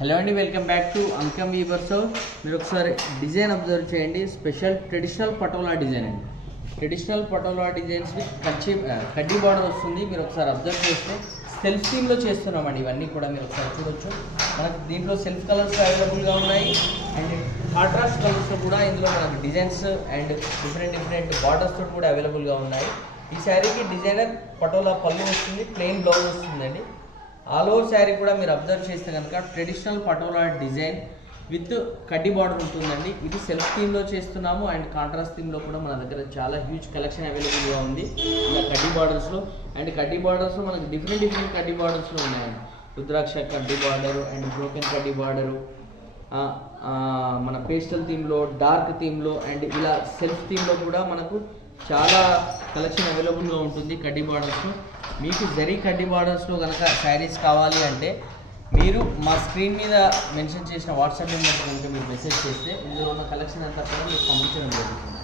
Hello అండి, welcome back to Ankam weavers. మీరు ఒకసారి డిజైన్ అబ్జర్వ్ చేయండి. స్పెషల్ ట్రెడిషనల్ పటోలా డిజైన్ అండి. ట్రెడిషనల్ పటోలా డిజైన్స్ విత్ కడ్డీ బార్డర్ వస్తుంది. మీరు ఒకసారి అబ్జర్వ్ చేస్తే సెల్ఫ్ థీమ్లో చేస్తున్నామండి. ఇవన్నీ కూడా మీరు ఒకసారి చూడొచ్చు. మనకు దీంట్లో సెల్ఫ్ కలర్స్ అవైలబుల్గా ఉన్నాయి అండ్ కాంట్రాస్ట్ కలర్స్లో కూడా ఇందులో మనకు డిజైన్స్ అండ్ డిఫరెంట్ బార్డర్స్ తోటి కూడా అవైలబుల్గా ఉన్నాయి. ఈ శారీకి డిజైనర్ పటోలా పళ్ళు వస్తుంది, ప్లెయిన్ బ్లౌజ్ వస్తుందండి. ఆల్ ఓవర్ శారీ కూడా మీరు అబ్జర్వ్ చేస్తే కనుక ట్రెడిషనల్ పటోలా డిజైన్ విత్ కడ్డీ బార్డర్ ఉంటుందండి. ఇది సెల్ఫ్ థీమ్లో చేస్తున్నాము అండ్ కాంట్రాస్ట్ థీమ్లో కూడా మన దగ్గర చాలా హ్యూజ్ కలెక్షన్ అవైలబుల్గా ఉంది. ఇలా కడ్డీ బార్డర్స్లో అండ్ కడ్డీ బార్డర్స్లో మనకు డిఫరెంట్ కడ్డీ బార్డర్స్లో ఉన్నాయండి. రుద్రాక్ష కడ్డీ బార్డరు అండ్ బ్రోకెన్ కడ్డీ బార్డరు, మన పేస్టల్ థీమ్లో, డార్క్ థీమ్లో అండ్ ఇలా సెల్ఫ్ థీమ్లో కూడా మనకు చాలా కలెక్షన్ అవైలబుల్గా ఉంటుంది కడ్డీ బార్డర్స్లో. మీకు జరీ కడ్డీ బార్డర్స్లో కనుక శారీస్ కావాలి అంటే మీరు మా స్క్రీన్ మీద మెన్షన్ చేసిన వాట్సాప్ నెంబర్ కనుక మీరు మెసేజ్ చేస్తే ఇందులో ఉన్న కలెక్షన్ అంతా కూడా మీకు పంపించడం జరుగుతుంది.